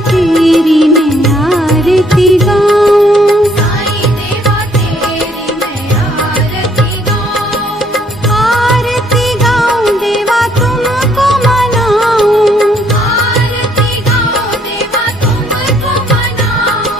तेरी मैं आरती गाऊं, साईं देवा तेरी मैं आरती गाऊं, आरती गाऊं देवा तुमको मनाऊं, आरती गाऊं देवा तुमको मनाऊं,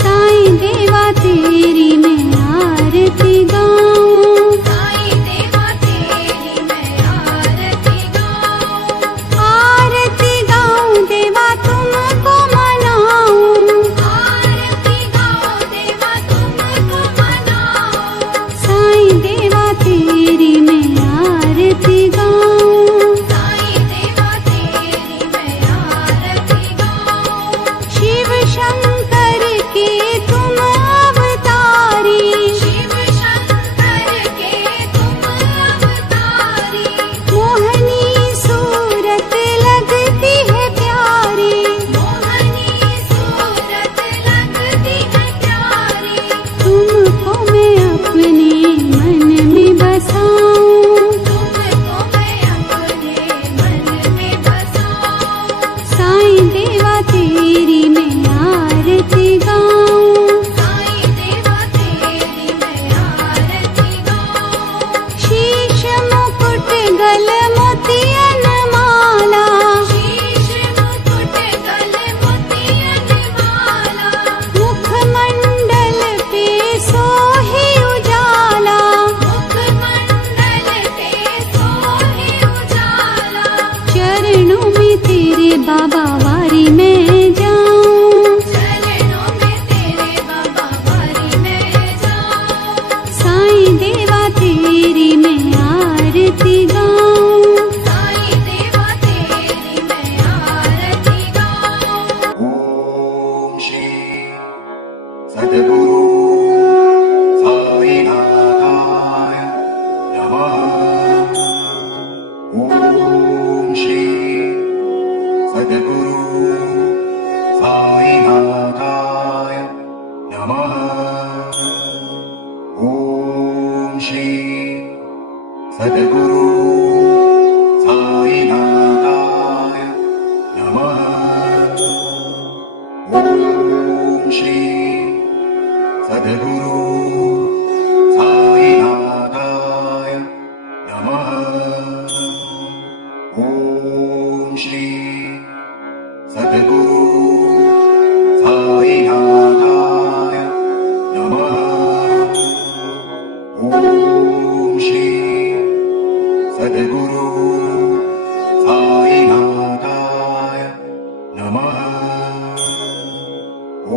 साईं देवा तेरी मैं आरती गाऊं, साईं देवा तेरी मैं आरती गाऊं, आरती गाऊं देवा तुमको मनाऊं, आरती गाऊं देवा तुमको मनाऊं, साईं देवा तेरी मैं आरती गाऊं, साईं देवा तेरी मैं आरती गाऊं, शिव शंकर के तुम अवतारी, शिव शंकर के तुम अवतारी, मोहनी सूरत लगती है प्यारी, मोहनी सूरत लगती है प्यारी, तुमको मैं अपने मन में बसाऊं, तुमको मैं अपने मन में बसाऊं, साईं देवा तेरी मैं आरती गाऊं, साईं देवा तेरी मैं आरती गाऊं, शीश मुकुट गल मोतियन माला, शीश मुकुट गल मोतियन माला, मुखमंडल पे सोहे उजाला, मुखमंडल पे सोहे उजाला, चरणों में तेरे बाबा वारी मैं जाऊं, चरणों में तेरे बाबा वारी मैं जाऊं, साईं देवा तेरी मैं आरती गाऊं, साईं देवा तेरी मैं आरती गाऊं, ओम श्री सद्गुरु साईनाथाय नमः। ओम श्री सद्गुरु साईनाथाय नमः। ओम श्री सद्गुरु साईनाथाय नमः। ओम श्री सद्गुरु साईनाथाय नमः। ओम श्री सद्गुरु साईनाथाय नमः। ओम श्री सद्गुरु साईनाथाय नमः।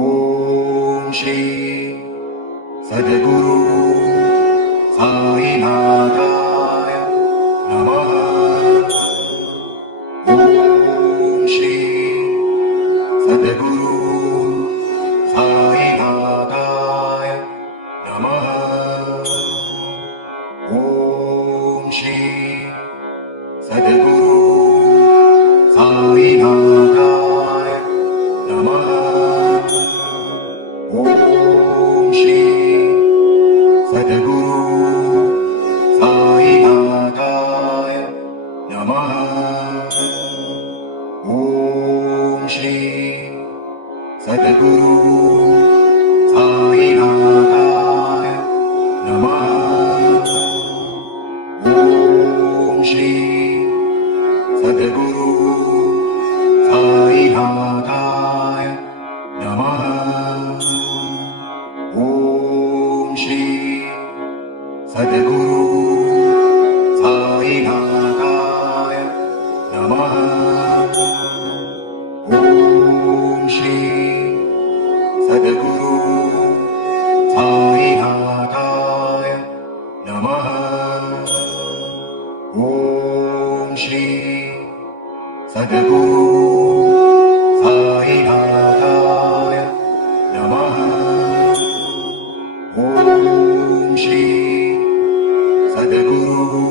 ओम श्री सद्गुरु साईनाथाय नमः। ओम श्री सद्गुरु साईनाथाय नमः। ओम श्री सद्गुरु साईनाथाय नमः। ओम श्री सद्गुरु साईनाथाय नमः। ओम श्री सद्गुरु साईनाथाय नमः। ओम श्री सद्गुरु साईनाथाय नमः। ओम श्री सद्गुरु साईनाथाय नमः। ओम श्री सद्गुरु साईनाथाय नमः। ओम श्री सद्गुरु साईनाथाय नमः। ओम श्री सद्गुरु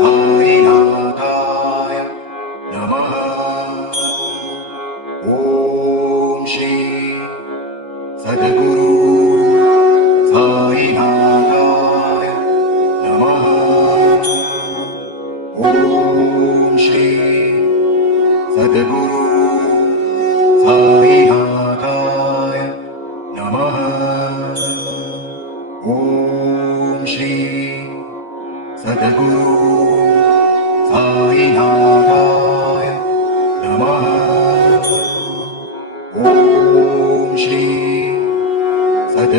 साईनाथाय नमः। ओम श्री सद्गुरु साईनाथाय नमः। ओम श्री सद्गुरु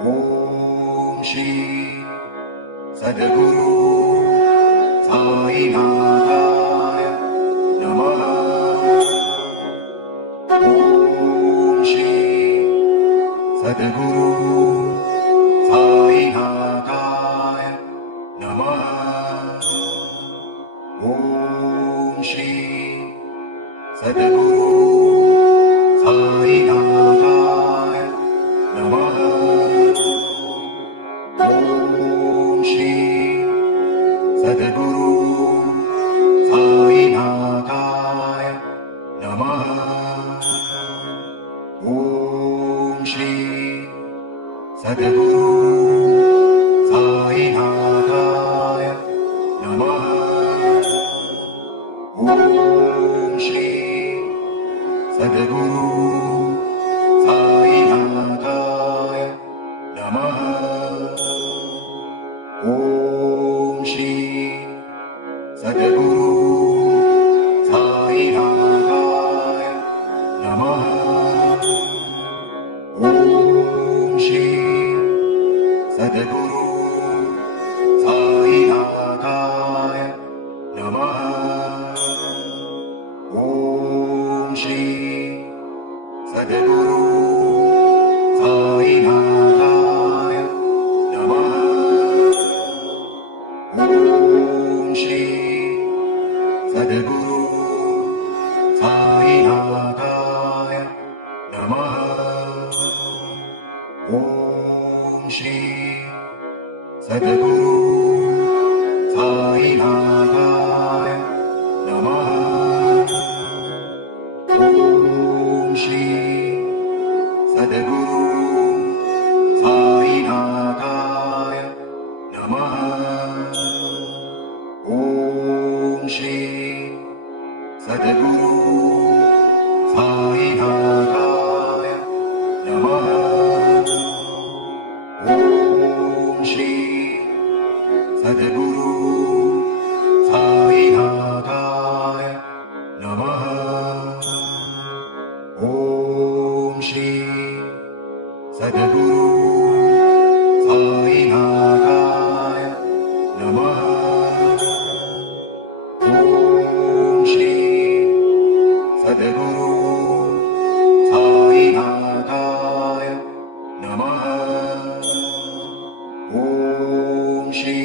ॐ श्री सद्गुरु साईनाथाय नमः। ॐ श्री सद्गुरु साईनाथाय नमः। ॐ श्री सद्गुरु साईनाथाय नमः। ॐ श्री सद्गुरु साईनाथाय नमः। ॐ श्री सद्गुरु साईनाथाय नमः। ॐ श्री सद्गुरु साईनाथाय नमः। ॐ श्री सद्गुरु साईनाथाय नमः। ॐ श्री सद्गुरु साईनाथाय नमः। ॐ श्री सद्गुरु साईनाथाय नमः। ॐ श्री सद्गुरु साईनाथाय नमः। ॐ श्री सद्गुरु साईनाथाय नमः। ॐ श्री सद्गुरु साईनाथाय नमः। ॐ श्री सद्गुरु साईनाथाय नमः। ॐ श्री सद्गुरु साईनाथाय नमः। ॐ श्री सद्गुरु साईनाथाय नमः। ॐ श्री सद्गुरु साईनाथाय नमः। ॐ श्री